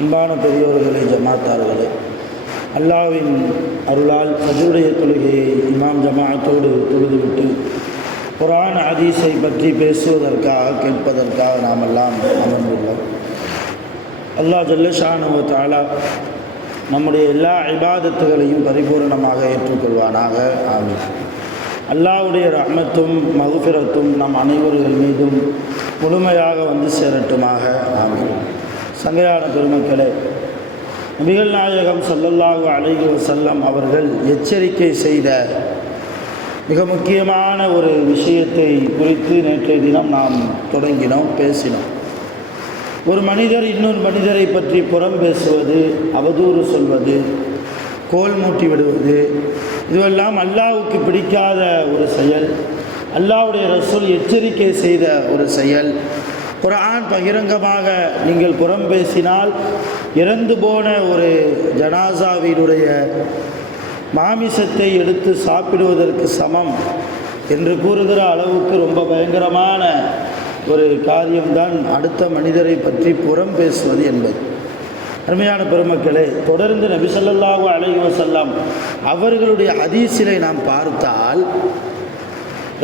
அன்பான பெரியோர்களே, ஜமாத்தார்களே, அல்லாஹ்வின் அருளால் ஃபஜ்ருடைய தொழுகையை இமாம் ஜமாஅத்தோடு தொழுதுவிட்டு குர்ஆன் ஹதீஸை பற்றி பேசுவதற்காக கேட்பதற்காக நாம் எல்லாம் அமர்ந்துள்ளோம். அல்லாஹ் ஜல்ல ஷானஹு வ தஆலா நம்முடைய எல்லா இபாதத்துகளையும் பரிபூர்ணமாக ஏற்றுக்கொள்வானாக. ஆமீன். அல்லாஹ்வுடைய ரஹ்மத்தும் மக்ஃபிரத்தும் நம் அனைவர்கள் மீதும் முழுமையாக வந்து சேரட்டுமாக. ஆமீன். சங்கையான பெருமக்களே, நபிகள் நாயகம் ஸல்லல்லாஹு அலைஹி வஸல்லம் அவர்கள் எச்சரிக்கை செய்த மிக முக்கியமான ஒரு விஷயத்தை குறித்து நேற்றைய தினம் நாம் தொடங்கினோம், பேசினோம். ஒரு மனிதர் இன்னொரு மனிதரை பற்றி புறம் பேசுவது, அவதூறு சொல்வது, கோல் மூட்டி விடுவது, இதுவெல்லாம் அல்லாஹ்வுக்கு பிடிக்காத ஒரு செயல். அல்லாஹ்வுடைய ரசூல் எச்சரிக்கை செய்த ஒரு செயல். குர்ஆன் பகிரங்கமாக நீங்கள் புறம் பேசினால் இறந்து போன ஒரு ஜனாசாவினுடைய மாமிசத்தை எடுத்து சாப்பிடுவதற்கு சமம் என்று கூறுகிற அளவுக்கு ரொம்ப பயங்கரமான ஒரு காரியம்தான் அடுத்த மனிதரை பற்றி புறம் பேசுவது என்பது. அருமையான பெருமக்களே, தொடர்ந்து நபி ஸல்லல்லாஹு அலைஹி வஸல்லம் அவர்களுடைய ஹதீஸிலே நாம் பார்த்தால்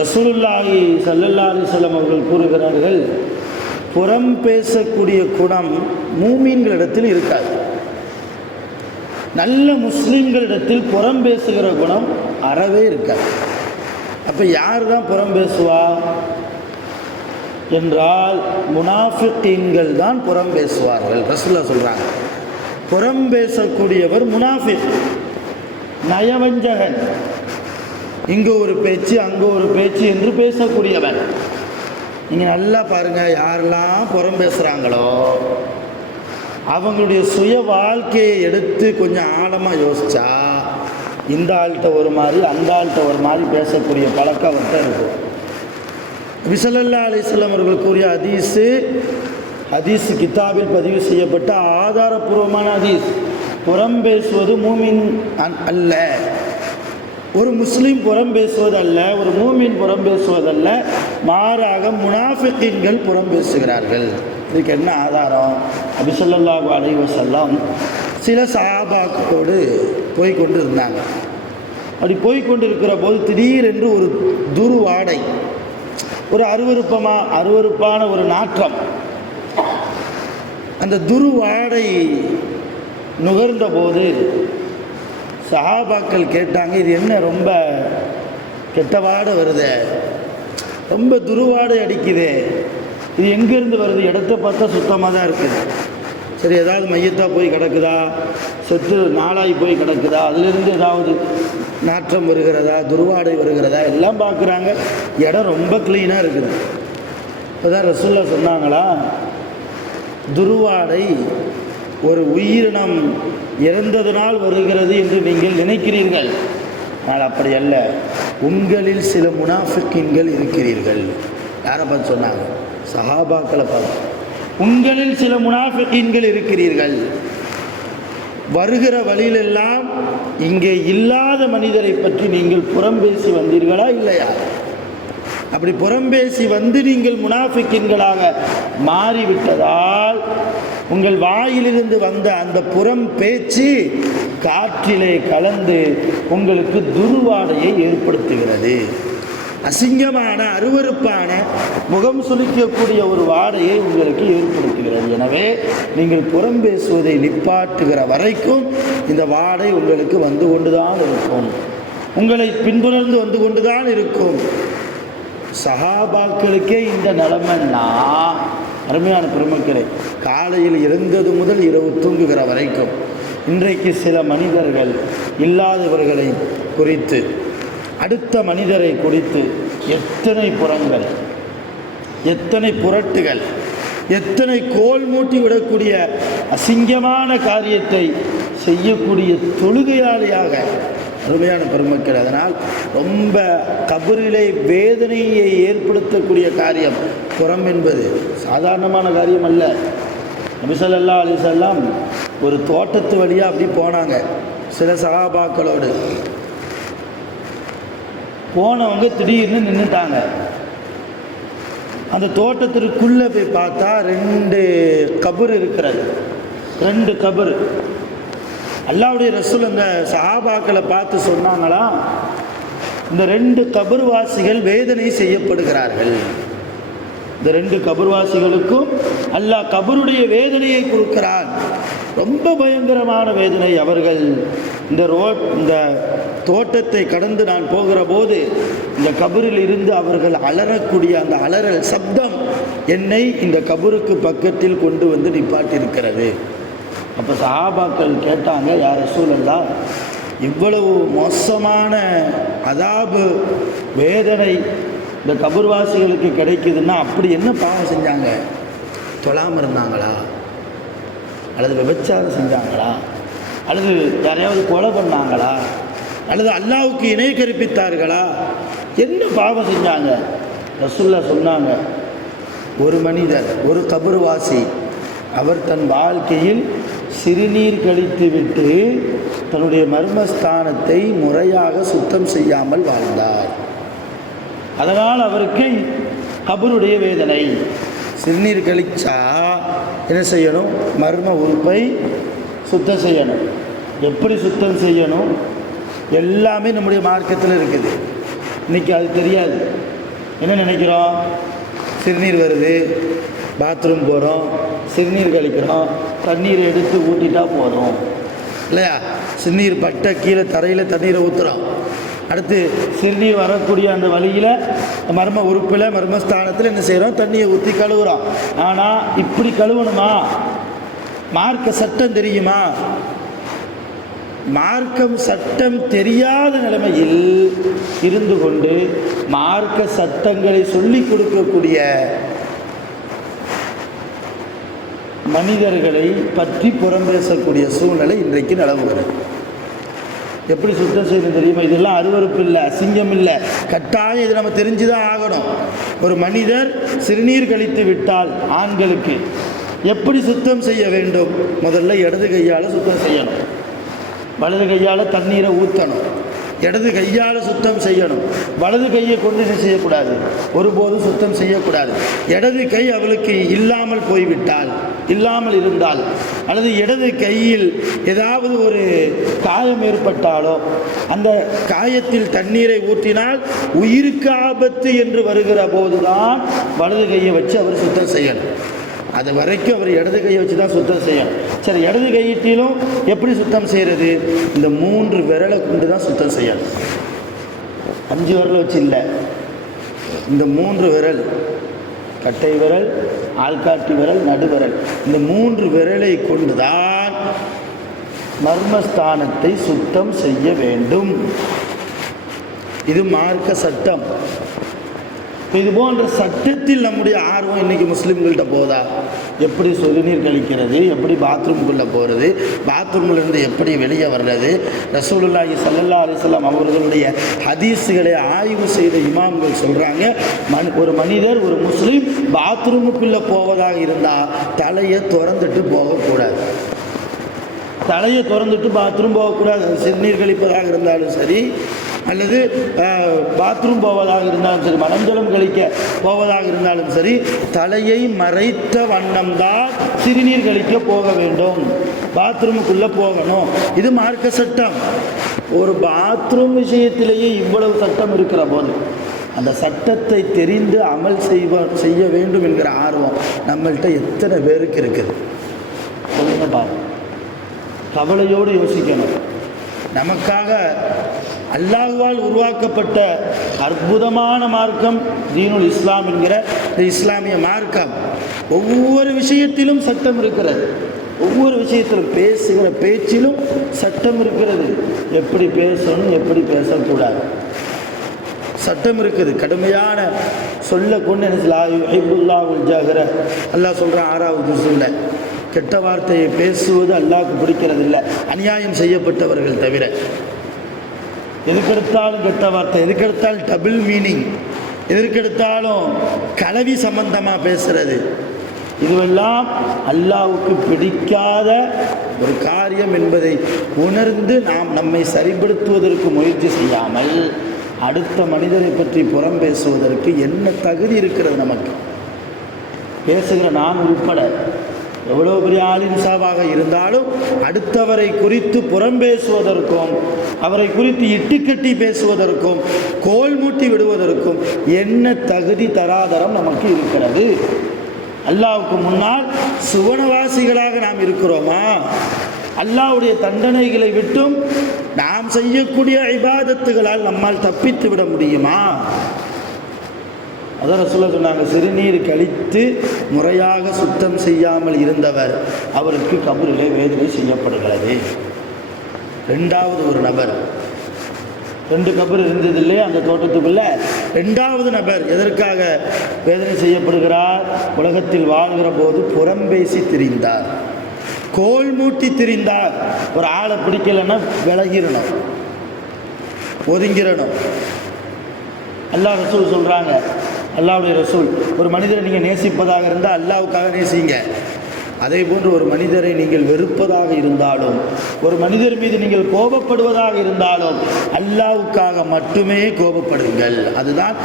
ரசூலுல்லாஹி ஸல்லல்லாஹு அலைஹி வஸல்லம் அவர்கள் கூறுகிறார்கள், புறம் பேசக்கூடிய குணம் மூமின்களிடத்தில் இருக்காது. நல்ல முஸ்லிம்களிடத்தில் புறம் பேசுகிற குணம் அறவே இருக்காது. அப்போ யார் தான் புறம் பேசுவா என்றால் முனாஃபிக்கீன்கள் தான் புறம் பேசுவார்கள். ரசூலுல்லாஹ் சொல்கிறாங்க, புறம் பேசக்கூடியவர் முனாஃபிக், நயவஞ்சகன், இங்கே ஒரு பேச்சு அங்கே ஒரு பேச்சு என்று பேசக்கூடியவன். நீங்கள் நல்லா பாருங்கள், யாரெல்லாம் புறம் பேசுகிறாங்களோ அவங்களுடைய சுய வாழ்க்கையை எடுத்து கொஞ்சம் ஆழமாக யோசித்தா இந்த ஆள்கிட்ட ஒரு மாதிரி அந்த ஆள்கிட்ட ஒரு மாதிரி பேசக்கூடிய பழக்கம் அவர்கிட்ட இருக்கும். நபி ஸல்லல்லாஹு அலைஹி வஸல்லம் அவர்கள் கூறிய ஹதீஸ் கிதாபில் பதிவு செய்யப்பட்ட ஆதாரபூர்வமான ஹதீஸ். புறம் பேசுவது மூமின் அல்ல, ஒரு முஸ்லீம் புறம் பேசுவதல்ல, ஒரு மூமின் புறம் பேசுவதல்ல, மாறாக முனாஃபிக்கீன்கள் புறம் பேசுகிறார்கள். இதுக்கு என்ன ஆதாரம்? நபி ஸல்லல்லாஹு அலைஹி வஸல்லம் சில சஹாபாக்களோடு போய்கொண்டு இருந்தாங்க. அப்படி போய்கொண்டு இருக்கிற போது திடீரென்று ஒரு துர்வாடை, ஒரு அருவருப்பான ஒரு நாற்றம், அந்த துர்வாடை நுகர்ந்த போது சஹாபாக்கள் கேட்டாங்க, இது என்ன ரொம்ப கெட்ட வாடை வருது, ரொம்ப துர்வாடை அடிக்குது, இது எங்கேருந்து வருது? இடத்த பார்த்தா சுத்தமாக தான் இருக்குது. சரி, ஏதாவது மையத்தாக போய் கிடக்குதா, சொத்து நாளாகி போய் கிடக்குதா, அதிலிருந்து ஏதாவது நாற்றம் வருகிறதா, துர்வாடை வருகிறதா, எல்லாம் பார்க்குறாங்க. இடம் ரொம்ப க்ளீனாக இருக்குது. இப்போ தான் ரசூலுல்லாஹ் சொன்னாங்களா, துர்வாடை ஒரு உயிரினம் இறந்ததனால் வருகிறது என்று நீங்கள் நினைக்கிறீர்கள், ஆனால் அப்படி அல்ல, உங்களில் சில முனாஃபிக்கீன்கள் இருக்கிறீர்கள். யாரை பார்த்து சொன்னாங்க? சஹாபாக்களை பார்த்து. உங்களில் சில முனாஃபிக்கீன்கள் இருக்கிறீர்கள். வருகிற வழியிலெல்லாம் இங்கே இல்லாத மனிதரை பற்றி நீங்கள் புறம் பேசி வந்தீர்களா இல்லையா? அப்படி புறம்பேசி வந்து நீங்கள் முனாஃபிக்கீன்களாக மாறிவிட்டதால் உங்கள் வாயிலிருந்து வந்த அந்த புறம் பேச்சு காற்றிலே கலந்து உங்களுக்கு துர்வாடையை ஏற்படுத்துகிறது. அசிங்கமான அருவருப்பான முகம் சுளிக்கக்கூடிய ஒரு வாடையை உங்களுக்கு ஏற்படுத்துகிறது. எனவே நீங்கள் புறம் பேசுவதை நிப்பாட்டுகிற வரைக்கும் இந்த வாடை உங்களுக்கு வந்து கொண்டுதான் இருக்கும், உங்களை பின்தொடர்ந்து வந்து கொண்டுதான் இருக்கும். சஹாபாக்களுக்கே இந்த நிலைமைன்னா, அருமையான பெருமக்களே, காலையில் எழுந்தது முதல் இரவு தூங்குகிற வரைக்கும் இன்றைக்கு சில மனிதர்கள் இல்லாதவர்களை குறித்து, அடுத்த மனிதரை குறித்து எத்தனை புறங்கள், எத்தனை புரட்டுகள், எத்தனை கோல் மூட்டி விடக்கூடிய அசிங்கமான காரியத்தை செய்யக்கூடிய தொழுகையாளியாக அருமையான பெருமக்கள். அதனால் ரொம்ப கபரிலே வேதனையை ஏற்படுத்தக்கூடிய காரியம் புறம் என்பது சாதாரணமான காரியம் அல்ல. நபி ஸல்லல்லாஹு அலைஹி வஸல்லம் ஒரு தோட்டத்து வழியாக அப்படி போனாங்க சில சஹாபாக்களோடு. போனவங்க திடீர்னு நின்றுட்டாங்க. அந்த தோட்டத்திற்குள்ளே போய் பார்த்தா 2 கபர் இருக்கிறது. 2 கபர். அல்லாஹ்வுடைய ரசூல் அந்த சஹாபாக்களை பார்த்து சொன்னாங்களாம், இந்த 2 கபர்வாசிகள் வேதனை செய்யப்படுகிறார்கள். இந்த 2 கபர்வாசிகளுக்கும் அல்லாஹ் கபருடைய வேதனையை கொடுக்கிறான். ரொம்ப பயங்கரமான வேதனை. அவர்கள் இந்த தோட்டத்தை கடந்து நான் போகிற போது இந்த கபரில் இருந்து அவர்கள் அலறக்கூடிய அந்த அலறல் சப்தம் என்னை இந்த கபருக்கு பக்கத்தில் கொண்டு வந்து நிப்பாட்டியிருக்கிறது. அப்போ சஹாபாக்கள் கேட்டாங்க, யா ரசூலல்லாஹ், இவ்வளவு மோசமான அதாபு வேதனை இந்த கபர்வாசிகளுக்கு கிடைக்குதுன்னா அப்படி என்ன பாவம் செஞ்சாங்க? தொழாமல் இருந்தாங்களா, அல்லது விபச்சாரம் செஞ்சாங்களா, அல்லது யாரையாவது கொலை பண்ணாங்களா, அல்லது அல்லாஹ்வுக்கு இணை கற்பித்தார்களா, என்ன பாவம் செஞ்சாங்க? ரசூலுல்லாஹ் சொன்னாங்க, ஒரு மனிதர், ஒரு கபர்வாசி, அவர் தன் வாழ்க்கையில் சிறுநீர் கழித்து விட்டு தன்னுடைய மர்மஸ்தானத்தை முறையாக சுத்தம் செய்யாமல் வாழ்ந்தார். அதனால் அவருக்கு கபருடைய வேதனை. சிறுநீர் கழிச்சா என்ன செய்யணும்? மர்ம உறுப்பை சுத்தம் செய்யணும். எப்படி சுத்தம் செய்யணும்? எல்லாமே நம்முடைய மார்க்கத்தில் இருக்குது. இன்றைக்கி அது தெரியாது. என்ன நினைக்கிறோம்? சிறுநீர் வருது, பாத்ரூம் போகிறோம், சிறுநீர் கழிக்கிறோம், தண்ணீரை எடுத்து ஊற்றிட்டா போதும் இல்லையா? சிறுநீர் பட்டை கீழே தரையில் தண்ணீரை ஊற்றுறோம். அடுத்து சிறுநீர் வரக்கூடிய அந்த வழியில் மர்ம உறுப்பில் மர்மஸ்தானத்தில் என்ன செய்கிறோம்? தண்ணியை ஊற்றி கழுவுறோம். ஆனால் இப்படி கழுவணுமா? மார்க்க சட்டம் தெரியுமா? மார்க்கம் சட்டம் தெரியாத நிலைமையில் இருந்து கொண்டு மார்க்க சட்டங்களை சொல்லிக் கொடுக்கக்கூடிய மனிதர்களை பற்றி புறம் பேசக்கூடிய சூழ்நிலை இன்றைக்கு நிலவுகிறது. எப்படி சுத்தம் செய்யணும் தெரியுமா? இதெல்லாம் அருவருப்பு இல்லை, அசிங்கம் இல்லை, கட்டாயம் இது நம்ம தெரிஞ்சு தான் ஆகணும். ஒரு மனிதர் சிறுநீர் கழித்து விட்டால் ஆண்களுக்கு எப்படி சுத்தம் செய்ய வேண்டும்? முதல்ல இடது கையால் சுத்தம் செய்யணும், வலது கையால் தண்ணீரை ஊற்றணும், இடது கையால் சுத்தம் செய்யணும். வலது கையை கொண்டு என்ன செய்யக்கூடாது? ஒருபோதும் சுத்தம் செய்யக்கூடாது. இடது கை அவளுக்கு இல்லாமல் போய்விட்டால், இல்லாமல் இருந்தால், அல்லது இடது கையில் ஏதாவது ஒரு காயம் ஏற்பட்டாலோ அந்த காயத்தில் தண்ணீரை ஊற்றினால் உயிருக்கு ஆபத்து என்று வருகிற போதுதான் வலது கையை வச்சு அவர் சுத்தம் செய்யணும். அது வரைக்கும் அவர் இடது கையை வச்சு தான் சுத்தம் செய்யணும். சரி, இடது கையிட்டிலும் எப்படி சுத்தம் செய்கிறது? இந்த 3 விரலை கொண்டு தான் சுத்தம் செய்யணும். 5 விரலை வச்சு இல்லை. இந்த 3 விரல், கட்டை விரல், ஆள்காட்டி விரல், நடுவிரல், இந்த 3 விரலை கொண்டு தான் மர்மஸ்தானத்தை சுத்தம் செய்ய வேண்டும். இது மார்க்க சட்டம். இது போன்ற சட்டத்தில் நம்முடைய ஆர்வம் இன்றைக்கி முஸ்லீம்கள்கிட்ட போதா? எப்படி சிறுநீர் கழிக்கிறது, எப்படி பாத்ரூம்குள்ளே போகிறது, பாத்ரூம்லேருந்து எப்படி வெளியே வர்றது? ரசூலுல்லாஹி ஸல்லல்லாஹு அலைஹி வஸல்லம் அவர்களுடைய ஹதீஸுகளை ஆய்வு செய்த இமாம்கள் சொல்கிறாங்க, ஒரு மனிதர், ஒரு முஸ்லீம் பாத்ரூமுக்குள்ளே போவதாக இருந்தால் தலையை திறந்துட்டு போகக்கூடாது. தலையை திறந்துட்டு பாத்ரூம் போகக்கூடாது. சிறுநீர் கழிப்பதாக இருந்தாலும் சரி, அல்லது பாத்ரூம் போவதாக இருந்தாலும் சரி, மலஞ்சலம் கழிக்க போவதாக இருந்தாலும் சரி, தலையை மறைத்த வண்ணம்தான் சிறுநீர் கழிக்க போக வேண்டும். பாத்ரூமுக்குள்ளே போகணும். இது மார்க்க சட்டம். ஒரு பாத்ரூம் விஷயத்திலேயே இவ்வளவு சட்டம் இருக்கிற போது அந்த சட்டத்தை தெரிந்து அமல் செய்ய வேண்டும் என்கிற ஆர்வம் நம்மள்கிட்ட எத்தனை பேருக்கு இருக்குது? சொல்லுங்க பாருங்க. கவலையோடு யோசிக்கணும். நமக்காக அல்லாஹ்வால் உருவாக்கப்பட்ட அற்புதமான மார்க்கம் தீனுல் இஸ்லாம் என்கிற இந்த இஸ்லாமிய மார்க்கம். ஒவ்வொரு விஷயத்திலும் சட்டம் இருக்கிறது. ஒவ்வொரு விஷயத்திலும், பேசுகிற பேச்சிலும் சட்டம் இருக்கிறது. எப்படி பேசணும், எப்படி பேசக்கூடாது. சட்டம் இருக்குது. கடுமையான சொல்ல கொண்டு ஜாகிர அல்லாஹ் சொல்கிறான் 6வது ஜுஸ்ல, கெட்ட வார்த்தையை பேசுவது அல்லாஹ்வுக்கு பிடிக்கிறதில்லை, அநியாயம் செய்யப்பட்டவர்கள் தவிர. எதுக்கெடுத்தாலும் கெட்ட வார்த்தை, எதுக்கெடுத்தாலும் டபுள் மீனிங், எதற்கெடுத்தாலும் கலவி சம்பந்தமாக பேசுறது, இதுவெல்லாம் அல்லாஹ்வுக்கு பிடிக்காத ஒரு காரியம் என்பதை உணர்ந்து நாம் நம்மை சரிப்படுத்துவதற்கு முயற்சி செய்யாமல் அடுத்த மனிதரை பற்றி புறம் பேசுவதற்கு என்ன தகுதி இருக்கிறது நமக்கு? பேசுகிற நான் உட்பட எவ்வளோ பெரிய ஆலின்சாவாக இருந்தாலும் அடுத்தவரை குறித்து புறம் பேசுவதற்கும் அவரை குறித்து இட்டுக்கட்டி பேசுவதற்கும் கோல் மூட்டி விடுவதற்கும் என்ன தகுதி தராதரம் நமக்கு இருக்கிறது? அல்லாஹ்வுக்கு முன்னால் சுவனவாசிகளாக நாம் இருக்கிறோமா? அல்லாஹ்வுடைய தண்டனைகளை விட்டும் நாம் செய்யக்கூடிய இபாதத்துகளால் நம்மால் தப்பித்து விட முடியுமா? அதான் ரசூலுல்லாஹ் சொன்னாங்க, சிறுநீர் கழித்து முறையாக சுத்தம் செய்யாமல் இருந்தவர் அவருக்கு கபரிலே வேதனை செய்யப்படுகிறது. 2வது ஒரு நபர், 2 கபர் இருந்தது இல்லையே அந்த தோட்டத்துக்குள்ள, 2வது நபர் எதற்காக வேதனை செய்யப்படுகிறார்? உலகத்தில் வாழ்கிற போது புறம்பேசி திரிந்தார், கோல் மூட்டி திரிந்தார். ஒரு ஆளை பிடிக்கலைன்னா விலகிடணும், ஒதுங்கிடணும். அல்லாஹ் ரசூல் சொல்கிறாங்க, அல்லாஹ்வுடைய ரசூல், ஒரு மனிதரை நீங்கள் நேசிப்பதாக இருந்தால் அல்லாஹ்வுக்காக நேசிங்க. அதே போன்று ஒரு மனிதரை நீங்கள் வெறுப்பதாக இருந்தாலும், ஒரு மனிதர் மீது நீங்கள் கோபப்படுவதாக இருந்தாலும் அல்லாஹ்வுக்காக மட்டுமே கோபப்படுங்கள். அதுதான்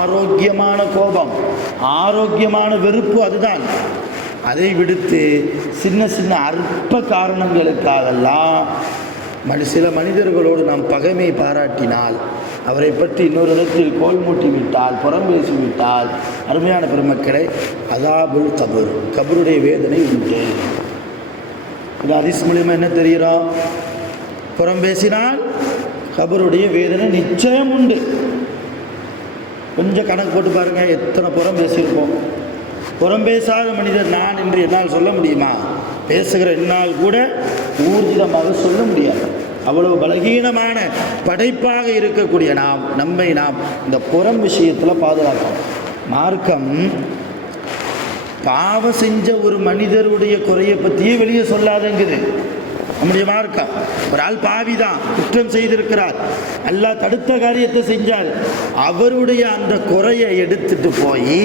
ஆரோக்கியமான கோபம், ஆரோக்கியமான வெறுப்பு அதுதான். அதை விடுத்து சின்ன சின்ன அற்ப காரணங்களுக்காகலாம் சில மனிதர்களோடு நாம் பகைமை பாராட்டினால், அவரை பற்றி இன்னொரு இடத்தில் கோல் மூட்டி விட்டால், புறம் பேசிவிட்டால், அருமையான பெருமக்களை, அதாபுல் கபர், கபருடைய வேதனை உண்டு. இது ஹதீஸ் மூலியமாக என்ன தெரிகிறோம்? புறம் பேசினால் கபருடைய வேதனை நிச்சயம் உண்டு. கொஞ்சம் கணக்கு போட்டு பாருங்கள், எத்தனை புறம் பேசியிருப்போம். புறம் பேசாத மனிதர் நான் என்று என்னால் சொல்ல முடியுமா? பேசுகிற என்னால் கூட ஊர்ஜிதமாக சொல்ல முடியாது. அவ்வளவு பலகீனமான படைப்பாக இருக்கக்கூடிய நம்மை நாம் இந்த புறம் விஷயத்தில் பாதுகாக்கணும். மார்க்கம் பாவம் செஞ்ச ஒரு மனிதருடைய குறையை பற்றியே வெளியே சொல்லாதங்குது நம்முடைய மார்க்கம். ஒரு ஆள் பாவிதான், குற்றம் செய்திருக்கிறார், அல்லாஹ் தடுத்த காரியத்தை செஞ்சார், அவருடைய அந்த குறையை எடுத்துட்டு போய்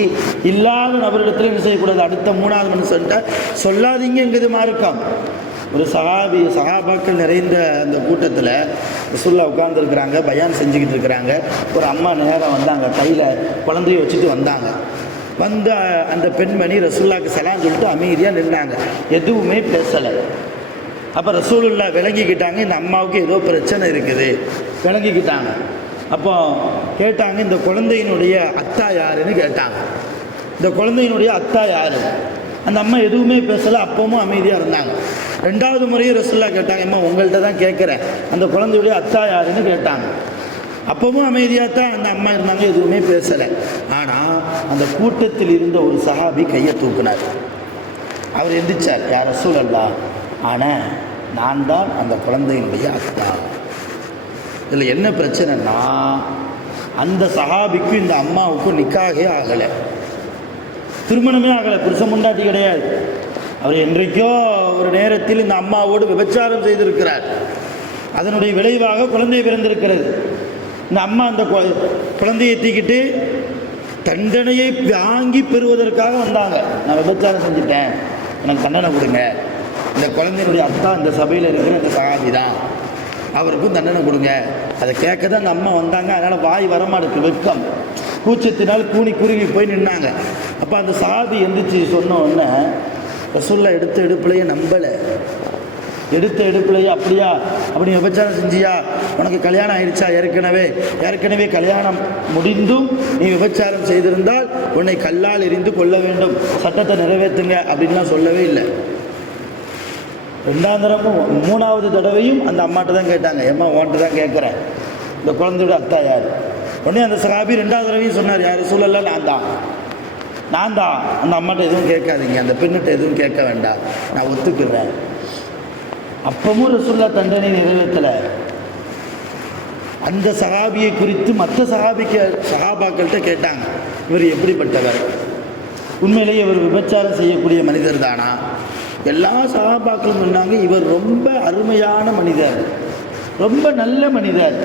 இல்லாத நபரிடத்தில் என்ன செய்யக்கூடாது? அடுத்த 3வது மனுஷன்ட்ட சொல்லாதீங்கிறது மார்க்கம். ஒரு சஹாபாக்கள் நிறைந்த அந்த கூட்டத்தில் ரசூலுல்லாஹ் உட்கார்ந்துருக்கிறாங்க, பயான் செஞ்சுக்கிட்டு இருக்கிறாங்க. ஒரு அம்மா நேரம் வந்தாங்க, கையில் குழந்தைய வச்சுட்டு வந்தாங்க. வந்த அந்த பெண்மணி ரசூலுல்லாஹ்க்கு சலாம் சொல்லிட்டு அமைதியாக நின்னாங்க, எதுவுமே பேசலை. அப்போ ரசூலுல்லாஹ் விளங்கிக்கிட்டாங்க, இந்த அம்மாவுக்கு ஏதோ பிரச்சனை இருக்குது, விளங்கிக்கிட்டாங்க. அப்போ கேட்டாங்க, இந்த குழந்தையினுடைய அத்தா யாருன்னு கேட்டாங்க. இந்த குழந்தையினுடைய அத்தா யார்? அந்த அம்மா எதுவுமே பேசலை, அப்பவும் அமைதியாக இருந்தாங்க. 2வது முறையும் ரசூலுல்லாஹ் கேட்டாங்க, அம்மா உங்கள்கிட்ட தான் கேட்குறேன், அந்த குழந்தையுடைய அத்தா யாருன்னு கேட்டாங்க. அப்பவும் அமைதியாக தான் அந்த அம்மா இருந்தாங்க, எதுவுமே பேசலை. ஆனால் அந்த கூட்டத்தில் இருந்த ஒரு சஹாபி கையை தூக்குனார். அவர் எந்திரிச்சார், யார் ரசூலல்லாஹ், ஆனால் நான் தான் அந்த குழந்தையினுடைய அத்தா. இதில் என்ன பிரச்சனைன்னா, அந்த சஹாபிக்கும் இந்த அம்மாவுக்கும் நிக்காகவே ஆகலை, திருமணமே ஆகலை, புருஷன் பொண்டாட்டி கிடையாது. அவர் என்றைக்கோ ஒரு நேரத்தில் இந்த அம்மாவோடு விபச்சாரம் செய்திருக்கிறார். அதனுடைய விளைவாக குழந்தை பிறந்திருக்கிறது. இந்த அம்மா அந்த குழந்தையை தூக்கிட்டு தண்டனையை வாங்கி பெறுவதற்காக வந்தாங்க. நான் விபச்சாரம் செஞ்சுட்டேன், எனக்கு தண்டனை கொடுங்க. இந்த குழந்தையினுடைய அத்தா இந்த சபையில் இருக்கிற இந்த சகாபி தான், அவருக்கும் தண்டனை கொடுங்க. அதை கேட்க தான் அந்த அம்மா வந்தாங்க. அதனால் வாய் வரமாட்டுக்கு, வெட்கம் கூச்சத்தினால் கூனி குறுகி போய் நின்னாங்க. அப்போ அந்த சகாபி எந்திரிச்சு சொன்ன உடனே ரசூலுல்லாஹ் எடுத்த எடுப்புலையே நம்பலை. எடுத்த எடுப்புலையே அப்படியா, அப்படி விபச்சாரம் செஞ்சியா, உனக்கு கல்யாணம் ஆயிடுச்சா? ஏற்கனவே கல்யாணம் முடிந்தும் நீ விபச்சாரம் செய்திருந்தால் உன்னை கல்லால் எறிந்து கொள்ள வேண்டும், சட்டத்தை நிறைவேற்றுங்க அப்படின்லாம் சொல்லவே இல்லை. 2வது தடவை 3வது தடவையும் அந்த அம்மாட்ட தான் கேட்டாங்க, அம்மா உன்ட்டு தான் கேட்குறேன், இந்த குழந்தையோட அத்தா யார்? உடனே அந்த சஹாபி 2வது தடவையும் சொன்னார், யார் ரசூலல்லாஹ், நான் தான். அந்த அம்மாட்ட எதுவும் கேட்காதீங்க, அந்த பெண்ணிட்ட எதுவும் கேட்க வேண்டாம், நான் ஒத்துக்கிறேன். அப்பவும் ரசூலுல்லாஹ் தண்டனை நிறைவேற்றலை. அந்த சஹாபியை குறித்து மற்ற சஹாபாக்கள்கிட்ட கேட்டாங்க, இவர் எப்படிப்பட்டவர், உண்மையிலேயே இவர் விபச்சாரம் செய்யக்கூடிய மனிதர் தானா? எல்லா சஹாபாக்களும் சொன்னாங்க, இவர் ரொம்ப அருமையான மனிதர், ரொம்ப நல்ல மனிதர்,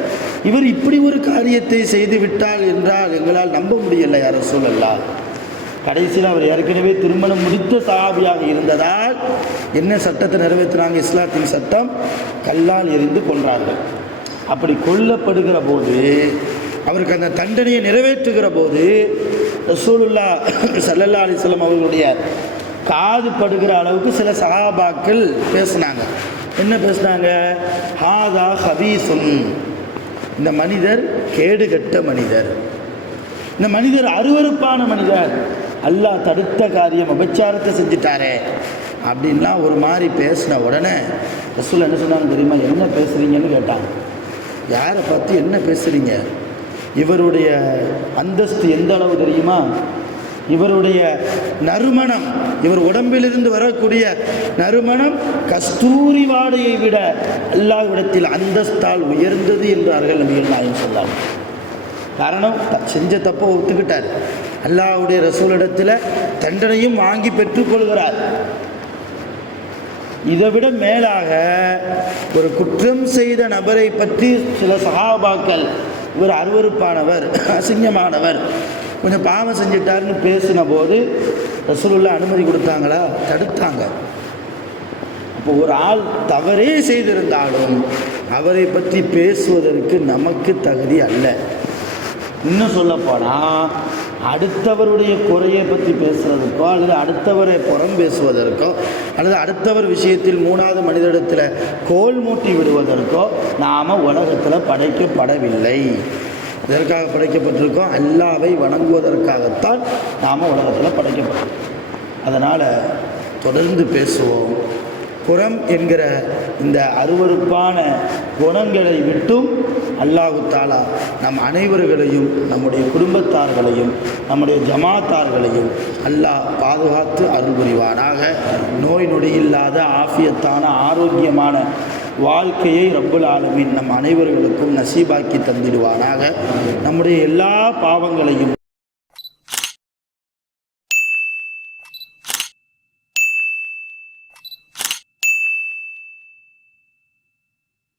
இவர் இப்படி ஒரு காரியத்தை செய்து விட்டால் என்றால் எங்களால் நம்ப முடியலை யா ரசூலல்லாஹ். கடைசியில் அவர் ஏற்கனவே திருமணம் முடித்த சஹாபியாக இருந்ததால் என்ன சட்டத்தை நிறைவேற்றினாங்க? இஸ்லாத்தின் சட்டம், கல்லால் எறிந்து கொன்றார்கள். அப்படி கொல்லப்படுகிற போது, அவருக்கு அந்த தண்டனையை நிறைவேற்றுகிற போது ரசூலுல்லாஹ் ஸல்லல்லாஹு அலைஹி வஸல்லம் அவர்களுடைய காது படுகிற அளவுக்கு சில சஹாபாக்கள் பேசினாங்க. என்ன பேசினாங்க? ஹாதா ஹபீசுன், இந்த மனிதர் கேடுகட்ட மனிதர், இந்த மனிதர் அருவருப்பான மனிதர், அல்லாஹ் தடுத்த காரியம் விபச்சாரத்தை செஞ்சுட்டாரே அப்படின்லாம் ஒரு மாதிரி பேசின உடனே ரசூல் என்ன சொன்னாங்க தெரியுமா? என்ன பேசுகிறீங்கன்னு கேட்டாங்க. யாரை பார்த்து என்ன பேசுகிறீங்க? இவருடைய அந்தஸ்து எந்த அளவு தெரியுமா? இவருடைய நறுமணம், இவர் உடம்பிலிருந்து வரக்கூடிய நறுமணம் கஸ்தூரி வாடையை விட அல்லாஹ்விடத்தில் அந்தஸ்தால் உயர்ந்தது என்றார்கள் நபிகள் நாயகம் ஸல்லல்லாஹு அலைஹி வஸல்லம். காரணம், செஞ்ச தப்பை ஒத்துக்கிட்டார், அல்லாஹ்வுடைய ரசூலிடத்தில் தண்டனையும் வாங்கி பெற்றுக்கொள்கிறார். இதை விட மேலாக ஒரு குற்றம் செய்த நபரை பற்றி சில சஹாபாக்கள், இவர் அருவருப்பானவர், அசிங்கமானவர், கொஞ்சம் பாவம் செஞ்சிட்டாருன்னு பேசின போது ரசூலுல்லாஹ் அனுமதி கொடுத்தாங்களா? தடுத்தாங்க. அப்போ ஒரு ஆள் தவறே செய்திருந்தாலும் அவரை பற்றி பேசுவதற்கு நமக்கு தகுதி அல்ல. இன்னும் சொல்லப்போனால் அடுத்தவருடைய குறையை பற்றி பேசுகிறதுக்கோ அல்லது அடுத்தவரை புறம் பேசுவதற்கோ அல்லது அடுத்தவர் விஷயத்தில் மூணாவது மனிதனிடத்தில் கோல் மூட்டி விடுவதற்கோ நாம் உலகத்தில் படைக்கப்படவில்லை. இதற்காக படைக்கப்பட்டிருக்கோம், அல்லாஹ்வை வணங்குவதற்காகத்தான் நாம் உலகத்தில் படைக்கப்பட்டோம். அதனால் தொடர்ந்து பேசுவோம். புறம் என்கிற இந்த அருவருப்பான குணங்களை விட்டும் அல்லாஹு தாலா நம் அனைவர்களையும், நம்முடைய குடும்பத்தார்களையும், நம்முடைய ஜமாத்தார்களையும் அல்லாஹ் பாதுகாத்து அருள் புரிவானாக. நோய் நொடியில்லாத ஆஃபியத்தான ஆரோக்கியமான வாழ்க்கையை ரப்புல் ஆலமீன் நம் அனைவர்களுக்கும் நசீபாக்கி தந்திடுவானாக. நம்முடைய எல்லா பாவங்களையும்